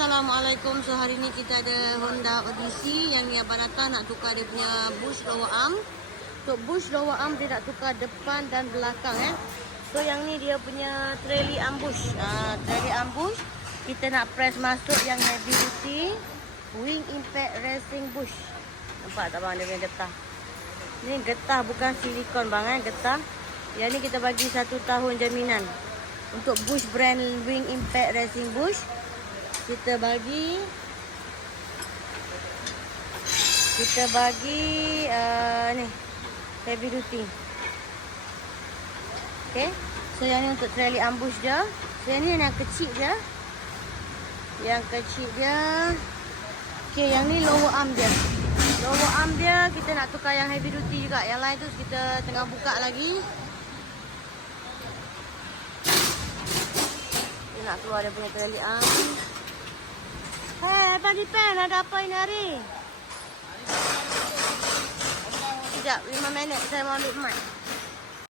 Assalamualaikum. So hari ni kita ada Honda Odyssey yang ni Abang Nata nak tukar dia punya bush lower arm. Untuk bush lower arm dia nak tukar depan dan belakang So yang ni dia punya trailing ambush. Trailing ambush kita nak press masuk yang heavy duty wing impact racing bush. Nampak tak bang dia punya getah? Ni getah bukan silikon bang getah. Yang ni kita bagi 1 tahun jaminan. Untuk bush brand wing impact racing bush kita bagi ni heavy duty. Okay, so yang ni untuk trailing ambush dia. So yang ni yang kecil je. Yang kecil dia. Okay, yang ni lower arm dia. Lower arm dia kita nak tukar yang heavy duty juga. Yang lain tu kita tengah buka lagi. Dia nak keluar dia punya trailing arm. Abang Dipen, ada apa ini hari? Sekejap, 5 minit saya mau ambil mic.